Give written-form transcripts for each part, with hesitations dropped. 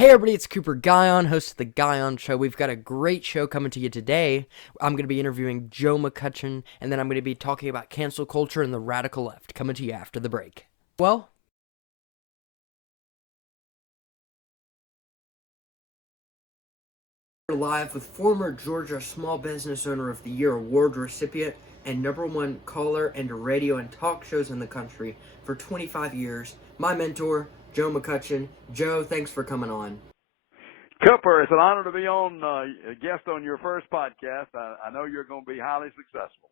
Hey everybody, it's Cooper Guyon, host of the Guyon Show. We've got a great show coming to you today. I'm going to be interviewing Joe McCutchen, and then I'm going to be talking about cancel culture and the radical left, coming to you after the break. Well, we're live with former Georgia Small Business Owner of the Year award recipient and #1 caller and radio and talk shows in the country for 25 years, my mentor, Joe McCutchen. Joe, thanks for coming on. Cooper, it's an honor to be on a guest on your first podcast. I know you're going to be highly successful.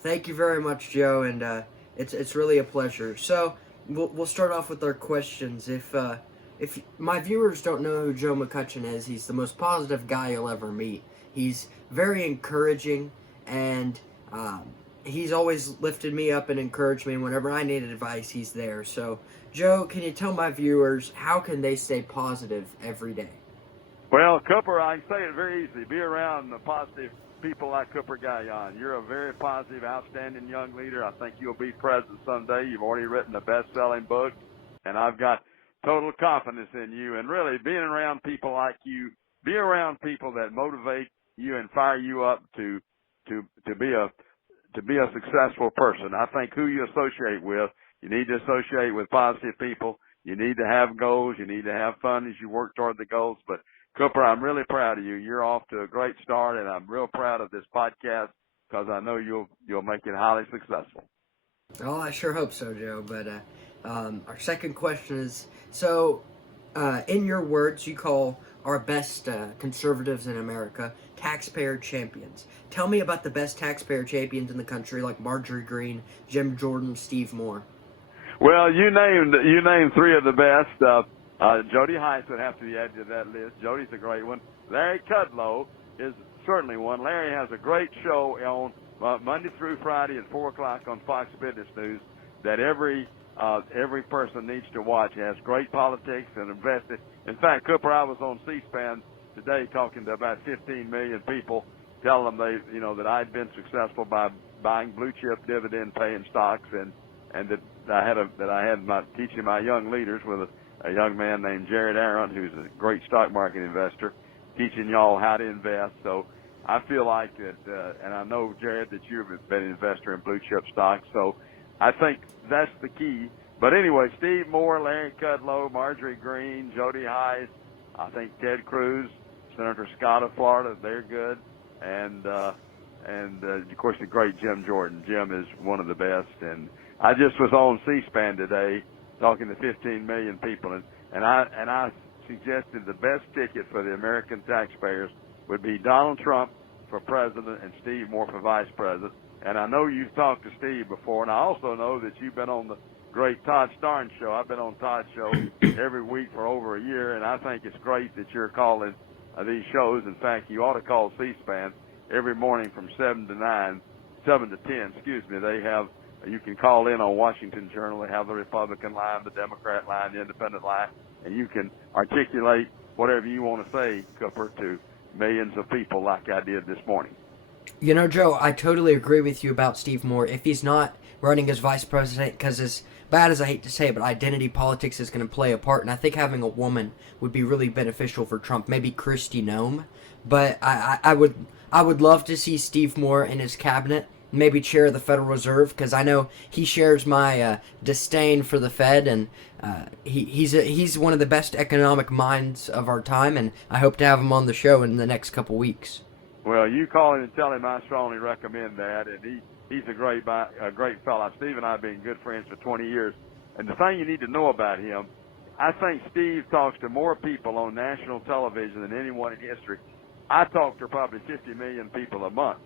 Thank you very much, Joe, and it's really a pleasure. So we'll start off with our questions. If my viewers don't know who Joe McCutchen is, he's the most positive guy you'll ever meet. He's very encouraging, and he's always lifted me up and encouraged me. And whenever I needed advice, he's there. So, Joe, can you tell my viewers how can they stay positive every day? Well, Cooper, I can say it very easily. Be around the positive people like Cooper Guyon. You're a very positive, outstanding young leader. I think you'll be president someday. You've already written a best-selling book, and I've got total confidence in you. And really, being around people like you, be around people that motivate you and fire you up to be a successful person. I think who you associate with, you need to associate with positive people. You need to have goals. You need to have fun as you work toward the goals. But Cooper, I'm really proud of you. You're off to a great start, and I'm real proud of this podcast because I know you'll make it highly successful. Oh, I sure hope so, Joe. But our second question is, so in your words, you call our best conservatives in America taxpayer champions. Tell me about the best taxpayer champions in the country, like Marjorie Greene, Jim Jordan, Steve Moore. Well, you named three of the best. Jody Heiss would have to be added to that list. Jody's a great one. Larry Kudlow is certainly one. Larry has a great show on Monday through Friday at 4 o'clock on Fox Business News that every person needs to watch. He has great politics and invested. In fact, Cooper, I was on C-SPAN today talking to about 15 million people, telling them that I'd been successful by buying blue chip dividend paying stocks and that I had teaching my young leaders with a young man named Jared Aaron, who's a great stock market investor, teaching y'all how to invest. So I feel like that, and I know, Jared, that you've been an investor in blue chip stocks. So I think that's the key. But anyway, Steve Moore, Larry Kudlow, Marjorie Greene, Jody Heiss, I think Ted Cruz, Senator Scott of Florida, they're good. And of course, the great Jim Jordan. Jim is one of the best. And I just was on C-SPAN today talking to 15 million people, and I suggested the best ticket for the American taxpayers would be Donald Trump for president and Steve Moore for vice president. And I know you've talked to Steve before, and I also know that you've been on the great Todd Starnes show. I've been on Todd's show every week for over a year, and I think it's great that you're calling these shows. In fact, you ought to call C-SPAN every morning from 7 to 10, They have, you can call in on Washington Journal. They have the Republican line, the Democrat line, the independent line, and you can articulate whatever you want to say, Cooper, to millions of people like I did this morning. You know, Joe, I totally agree with you about Steve Moore. If he's not running as vice president, because as bad as I hate to say it, but identity politics is going to play a part, and I think having a woman would be really beneficial for Trump. Maybe Kristi Noem, but I would love to see Steve Moore in his cabinet, maybe chair of the Federal Reserve, because I know he shares my disdain for the Fed, and he's one of the best economic minds of our time, and I hope to have him on the show in the next couple weeks. Well, you call him and tell him I strongly recommend that, and he's a great fellow. Steve and I have been good friends for 20 years, and the thing you need to know about him, I think Steve talks to more people on national television than anyone in history. I talk to probably 50 million people a month.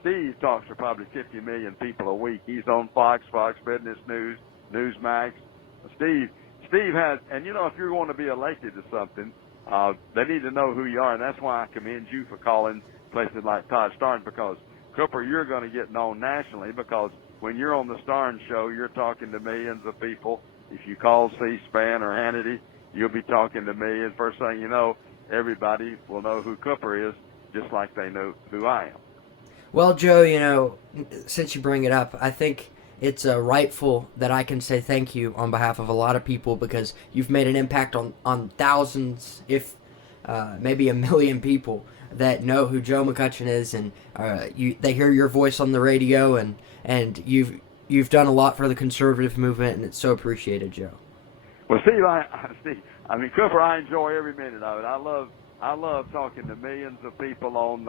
Steve talks to probably 50 million people a week. He's on Fox Business News, Newsmax. Steve has, and if you're going to be elected to something, they need to know who you are, and that's why I commend you for calling places like Todd Starnes, because, Cooper, you're going to get known nationally because when you're on the Starnes show, you're talking to millions of people. If you call C-SPAN or Hannity, you'll be talking to millions. First thing you know, everybody will know who Cooper is, just like they know who I am. Well, Joe, since you bring it up, I think it's rightful that I can say thank you on behalf of a lot of people, because you've made an impact on thousands, if maybe a million people that know who Joe McCutchen is, and they hear your voice on the radio, and you've done a lot for the conservative movement, and it's so appreciated, Joe. Well, Steve, I mean, Cooper, I enjoy every minute of it. I love talking to millions of people on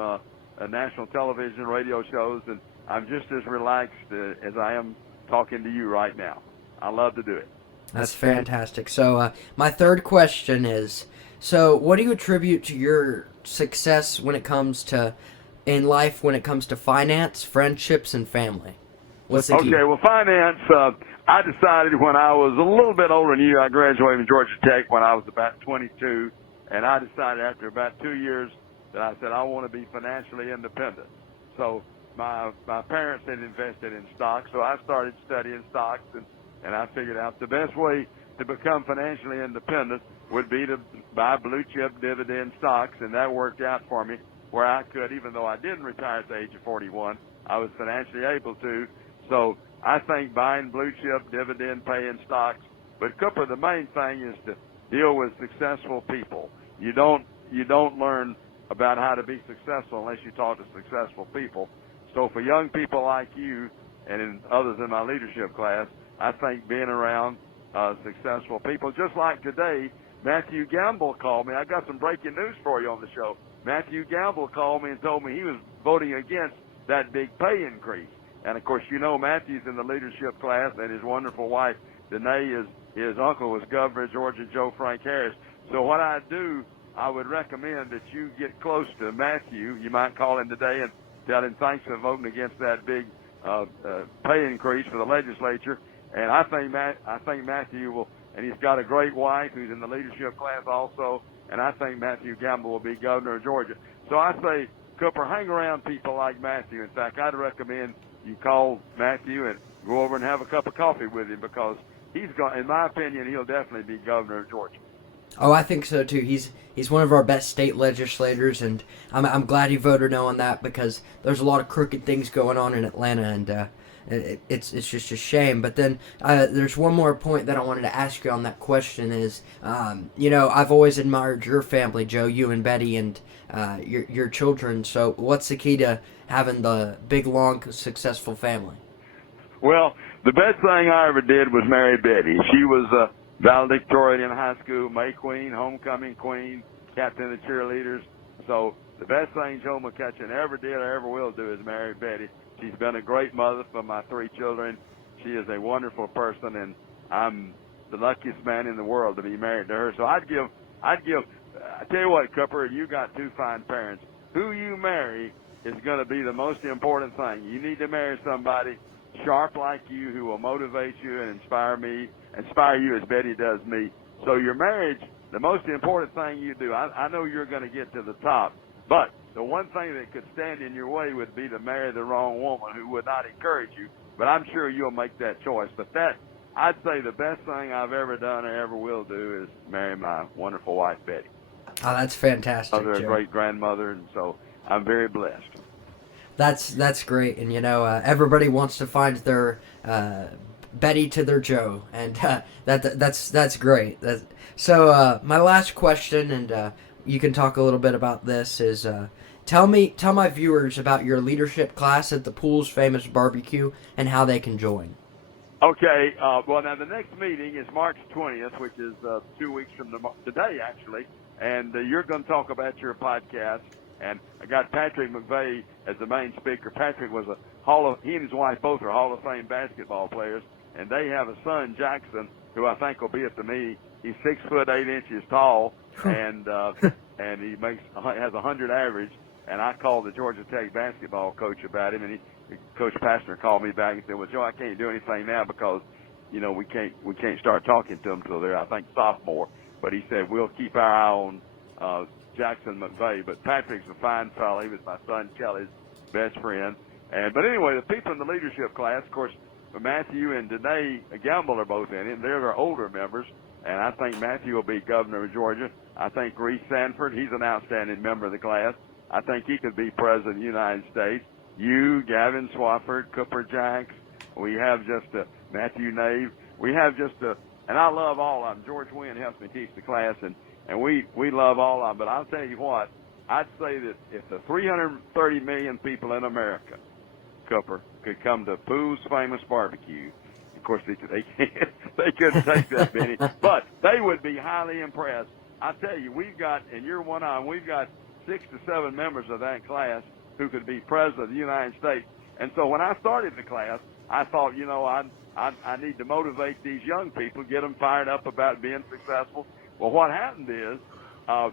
national television, radio shows, and I'm just as relaxed as I am talking to you right now. I love to do it. That's fantastic. So my third question is, so what do you attribute to your success when it comes to, in life, when it comes to finance, friendships, and family? What's the key? Okay, well, finance, I decided when I was a little bit older than you, I graduated from Georgia Tech when I was about 22, and I decided after about 2 years that I said I want to be financially independent. So my parents had invested in stocks, so I started studying stocks, and I figured out the best way to become financially independent would be to buy blue chip dividend stocks, and that worked out for me where I could, even though I didn't retire at the age of 41, I was financially able to. So I think buying blue chip dividend paying stocks, but Cooper, the main thing is to deal with successful people. You don't learn about how to be successful unless you talk to successful people. So for young people like you and in others in my leadership class, I think being around successful people, just like today, Matthew Gamble called me. I got some breaking news for you on the show. Matthew Gamble called me and told me he was voting against that big pay increase. And of course, you know, Matthew's in the leadership class, and his wonderful wife, Danae, his uncle was governor of Georgia, Joe Frank Harris. So what I do, I would recommend that you get close to Matthew. You might call him today and tell him thanks for voting against that big pay increase for the legislature. And I think Matthew will, and he's got a great wife who's in the leadership class also, and I think Matthew Gamble will be governor of Georgia. So I say, Cooper, hang around people like Matthew. In fact, I'd recommend you call Matthew and go over and have a cup of coffee with him, because in my opinion, he'll definitely be governor of Georgia. Oh, I think so too. He's one of our best state legislators, and I'm glad he voted no on that, because there's a lot of crooked things going on in Atlanta, and it's just a shame. But then there's one more point that I wanted to ask you on that question is, I've always admired your family, Joe, you and Betty, and your children. So what's the key to having the big, long, successful family? Well, the best thing I ever did was marry Betty. She was valedictorian in high school, May Queen, homecoming queen, captain of the cheerleaders. So the best thing Joe McCutchen ever did or ever will do is marry Betty. She's been a great mother for my 3 children. She is a wonderful person, and I'm the luckiest man in the world to be married to her. So I tell you what, Cooper, you got 2 fine parents. Who you marry is going to be the most important thing. You need to marry somebody sharp like you who will motivate you and inspire you as Betty does me. So your marriage, the most important thing you do, I know you're going to get to the top, but the one thing that could stand in your way would be to marry the wrong woman who would not encourage you, but I'm sure you'll make that choice. But I'd say the best thing I've ever done or ever will do is marry my wonderful wife, Betty. Oh, that's fantastic, Mother, a Joe. great-grandmother, and so I'm very blessed. That's great, and everybody wants to find their Betty to their Joe, and that's great. So my last question, and you can talk a little bit about this, is tell my viewers about your leadership class at the Pools Famous Barbecue and how they can join. Okay, well, now the next meeting is March 20th, which is 2 weeks from today, actually, and you're going to talk about your podcast. And I got Patrick McVeigh as the main speaker. Patrick was he and his wife both are Hall of Fame basketball players, and they have a son, Jackson, who I think will be at the meeting. He's 6'8" tall, and he has 100 average. And I called the Georgia Tech basketball coach about him, and Coach Pastner called me back and said, "Well, Joe, I can't do anything now because we can't start talking to them till they're, I think, sophomore." But he said we'll keep our eye on Jackson McVeigh. But Patrick's a fine fellow. He was my son Kelly's best friend. But anyway, the people in the leadership class, of course, Matthew and Danae Gamble are both in it. They're our older members, and I think Matthew will be governor of Georgia. I think Reese Sanford, he's an outstanding member of the class. I think he could be president of the United States. You, Gavin Swafford, Cooper Jacks, We have just Matthew Nave. We have just and I love all of them. George Wynn helps me teach the class, and we love all of them. But I'll tell you what, I'd say that if the 330 million people in America, Cooper, could come to Pooh's Famous Barbecue, of course they couldn't take that many, but they would be highly impressed. I tell you, we've got, and you're one of them, we've got 6 to 7 members of that class who could be president of the United States. And so when I started the class, I thought, I need to motivate these young people, get them fired up about being successful. Well, what happened is, I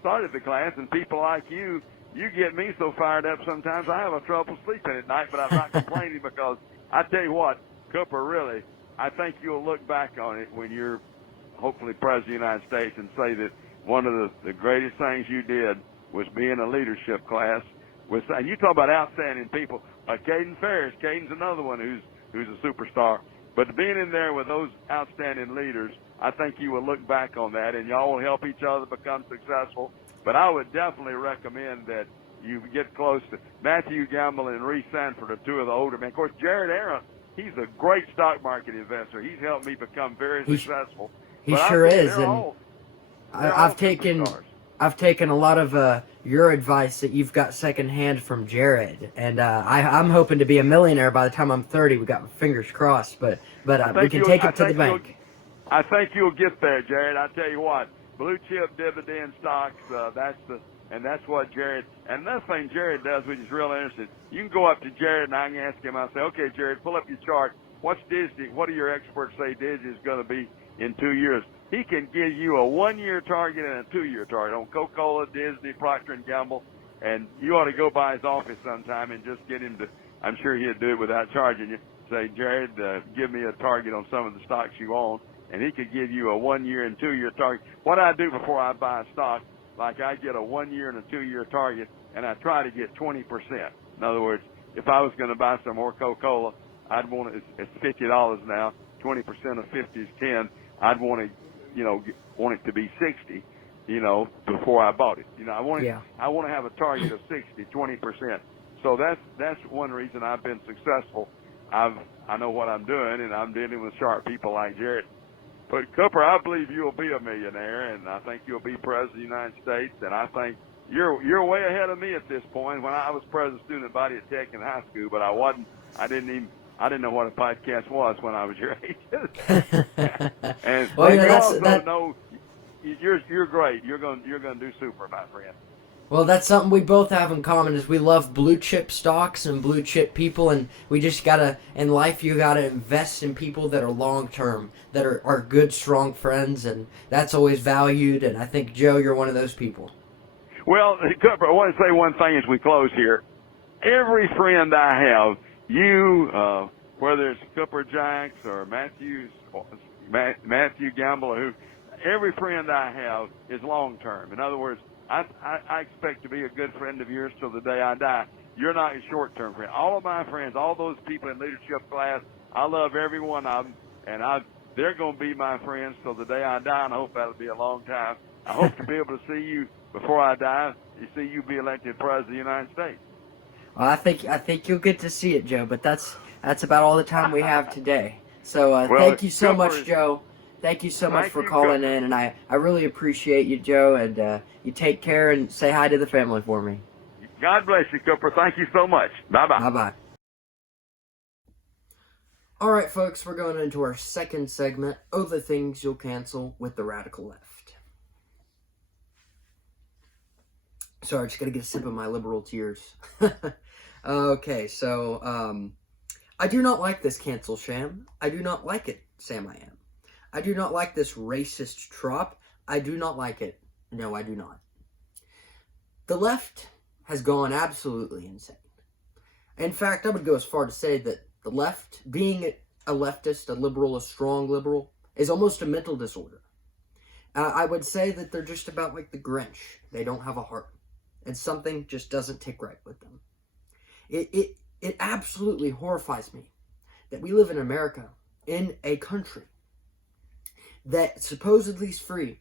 started the class, and people like you get me so fired up sometimes I have a trouble sleeping at night, but I'm not complaining because I tell you what, Cooper, really, I think you'll look back on it when you're hopefully president of the United States and say that one of the greatest things you did was be in a leadership class. And you talk about outstanding people, like Caden Ferris. Caden's another one who's a superstar. But being in there with those outstanding leaders, I think you will look back on that, and y'all will help each other become successful. But I would definitely recommend that you get close to Matthew Gamble and Reese Sanford are two of the older men. Of course, Jared Aaron, he's a great stock market investor. He's helped me become very successful. He sure is, and I've taken a lot of your advice that you've got secondhand from Jared, and I'm hoping to be a millionaire by the time I'm 30. We got my fingers crossed, but we can take it to the bank. I think you'll get there, Jared. I tell you what, blue chip dividend stocks, that's what Jared. And another thing Jared does, which is real interesting, you can go up to Jared and I can ask him. I say, okay, Jared, pull up your chart. What's Disney? What do your experts say Disney is going to be in 2 years? He can give you a 1-year target and a 2-year target on Coca-Cola, Disney, Procter & Gamble, and you ought to go by his office sometime and just get him to, I'm sure he'd do it without charging you, say, Jared, give me a target on some of the stocks you own, and he could give you a 1-year and 2-year target. What I do before I buy a stock, like I get a 1-year and a 2-year target, and I try to get 20%. In other words, if I was going to buy some more Coca-Cola, I'd want it, it's $50 now, 20% of 50 is 10, I'd want to, want it to be 60, before I bought it. I want to have a target of 60, 20%. So that's one reason I've been successful. I know what I'm doing, and I'm dealing with sharp people like Jared. But Cooper, I believe you'll be a millionaire, and I think you'll be president of the United States, and I think you're way ahead of me at this point. When I was president of student body at Tech in high school, but I didn't know what a podcast was when I was your age. And well, you also know you're great. You're going to do super, my friend. Well, that's something we both have in common is we love blue chip stocks and blue chip people, and we just gotta, in life, you gotta invest in people that are long term, that are good, strong friends, and that's always valued, and I think, Joe, you're one of those people. Well, Cooper, I want to say one thing as we close here. Every friend I have, you, whether it's Cooper Jacks or Matthew Gamble or who, every friend I have is long term. In other words, I expect to be a good friend of yours till the day I die. You're not a short-term friend. All of my friends, all those people in leadership class, I love every one of them, and they're going to be my friends till the day I die, and I hope that'll be a long time. I hope to be able to see you before I die, see you be elected president of the United States. Well, I think you'll get to see it, Joe, but that's about all the time we have today. So thank you so much, Joe. Thank you so much for calling in, and I really appreciate you, Joe, and you take care and say hi to the family for me. God bless you, Cooper. Thank you so much. Bye-bye. Bye-bye. All right, folks, we're going into our second segment, the Things You'll Cancel with the Radical Left. Sorry, just got to get a sip of my liberal tears. Okay, so I do not like this cancel sham. I do not like it, Sam I Am. I do not like this racist trop. I do not like it. No, I do not. The left has gone absolutely insane. In fact, I would go as far to say that the left, being a leftist, a liberal, a strong liberal, is almost a mental disorder. I would say that they're just about like the Grinch. They don't have a heart. And something just doesn't tick right with them. It absolutely horrifies me that we live in America, in a country that supposedly is free,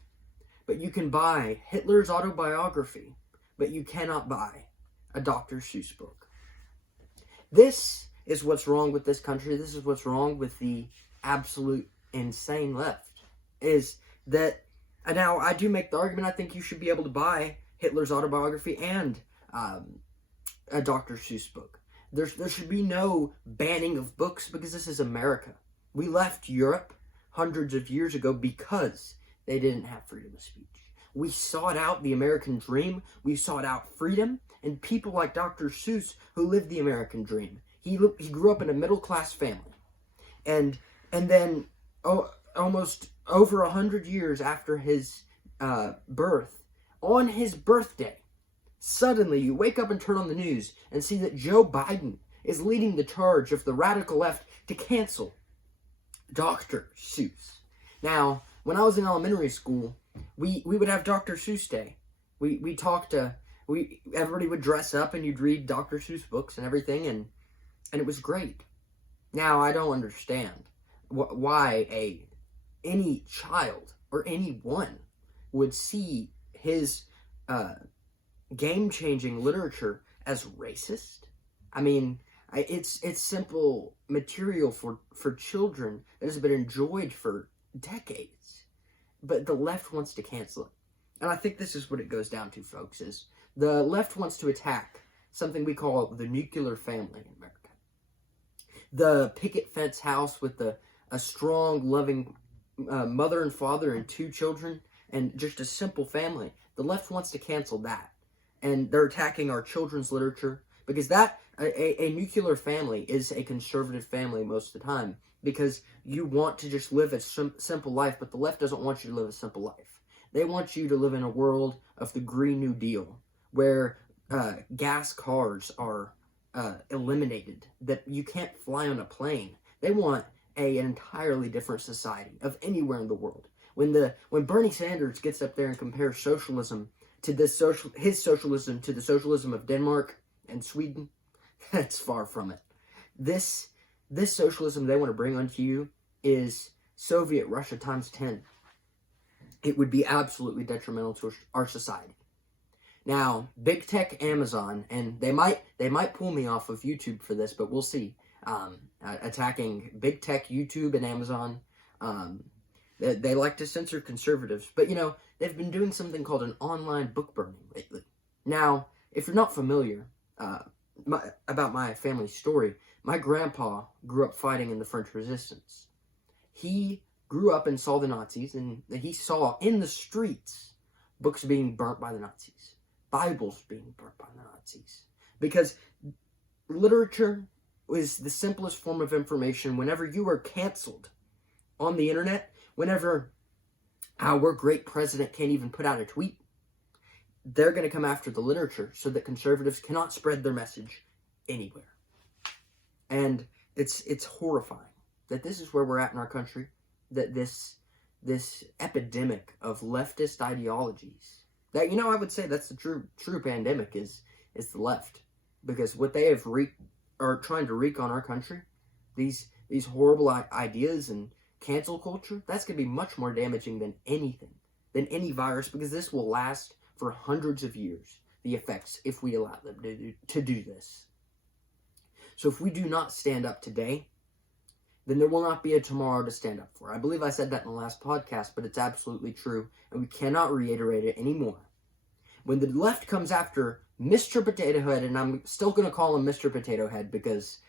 but you can buy Hitler's autobiography, but you cannot buy a Dr. Seuss book. This is what's wrong with this country. This is what's wrong with the absolute insane left. Is that now I do make the argument I think you should be able to buy Hitler's autobiography and a Dr. Seuss book. There should be no banning of books because this is America. We left Europe hundreds of years ago because they didn't have freedom of speech. We sought out the American dream. We sought out freedom. And people like Dr. Seuss who lived the American dream. He grew up in a middle-class family. And then almost over 100 years after his birth, on his birthday, suddenly you wake up and turn on the news and see that Joe Biden is leading the charge of the radical left to cancel Dr. Seuss. Now, when I was in elementary school, we would have Dr. Seuss Day. Everybody would dress up and you'd read Dr. Seuss books and everything, and it was great. Now, I don't understand why any child or anyone would see his game-changing literature as racist. I mean, it's simple material for children that has been enjoyed for decades, but the left wants to cancel it. And I think this is what it goes down to, folks, is the left wants to attack something we call the nuclear family in America. The picket fence house with a strong, loving mother and father and 2 children and just a simple family. The left wants to cancel that. And they're attacking our children's literature because a nuclear family is a conservative family most of the time because you want to just live a simple life, but the left doesn't want you to live a simple life. They want you to live in a world of the Green New Deal where gas cars are eliminated, that you can't fly on a plane. They want an entirely different society of anywhere in the world. When Bernie Sanders gets up there and compares socialism to his socialism to the socialism of Denmark and Sweden, that's far from it. This socialism they want to bring onto you is Soviet Russia times 10. It would be absolutely detrimental to our society. Now, big tech Amazon, and they might pull me off of YouTube for this, but we'll see. Attacking big tech YouTube and Amazon. They like to censor conservatives, but they've been doing something called an online book burning lately. Now, if you're not familiar about my family story, my grandpa grew up fighting in the French Resistance. He grew up and saw the Nazis, and he saw in the streets books being burnt by the Nazis, Bibles being burnt by the Nazis, because literature is the simplest form of information. Whenever you are canceled on the internet, whenever our great president can't even put out a tweet, they're going to come after the literature so that conservatives cannot spread their message anywhere. And it's horrifying that this is where we're at in our country, that this epidemic of leftist ideologies, that, I would say that's the true pandemic is the left. Because what they are trying to wreak on our country, these horrible ideas and cancel culture, that's going to be much more damaging than any virus, because this will last for hundreds of years, the effects, if we allow them to do this. So if we do not stand up today, then there will not be a tomorrow to stand up for. I believe I said that in the last podcast, but it's absolutely true, and we cannot reiterate it anymore. When the left comes after Mr. Potato Head, and I'm still going to call him Mr. Potato Head because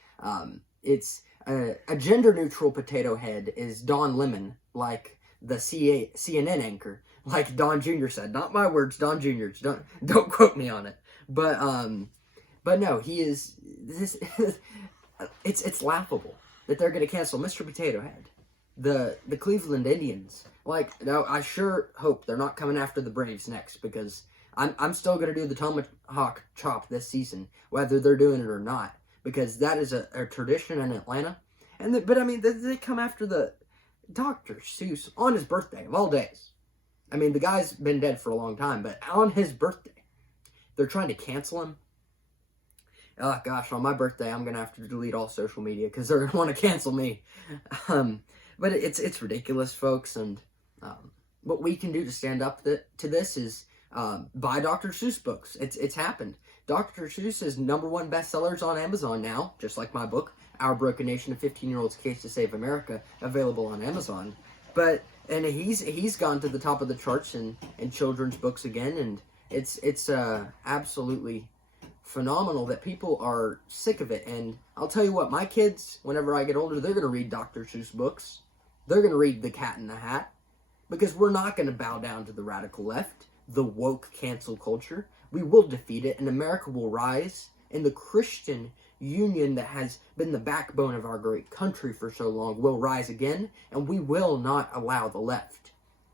it's a gender-neutral potato head is Don Lemon, like the CNN anchor, like Don Jr. said. Not my words, Don Jr.'s. Don't quote me on it. But no, he is. It's laughable that they're going to cancel Mr. Potato Head, the Cleveland Indians. No, I sure hope they're not coming after the Braves next, because I'm still going to do the tomahawk chop this season, whether they're doing it or not, because that is a tradition in Atlanta. But they come after the Dr. Seuss on his birthday of all days. The guy's been dead for a long time, but on his birthday, they're trying to cancel him. Oh gosh, on my birthday, I'm gonna have to delete all social media because they're gonna want to cancel me. But it's ridiculous, folks, and what we can do to stand up to this is buy Dr. Seuss books. It's happened. Dr. Seuss is #1 bestsellers on Amazon now, just like my book. Our Broken Nation, a 15-year-old's case to save America, available on Amazon. And he's gone to the top of the charts in children's books again, and it's absolutely phenomenal that people are sick of it. And I'll tell you what, my kids, whenever I get older, they're going to read Dr. Seuss books. They're going to read The Cat in the Hat, because we're not going to bow down to the radical left, the woke cancel culture. We will defeat it, and America will rise, and the Christian union that has been the backbone of our great country for so long will rise again, and we will not allow the left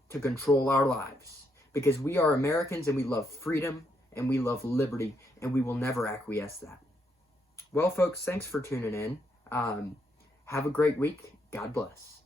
to control our lives, because we are Americans, and we love freedom, and we love liberty, and we will never acquiesce that. Well, folks, thanks for tuning in. Have a great week. God bless.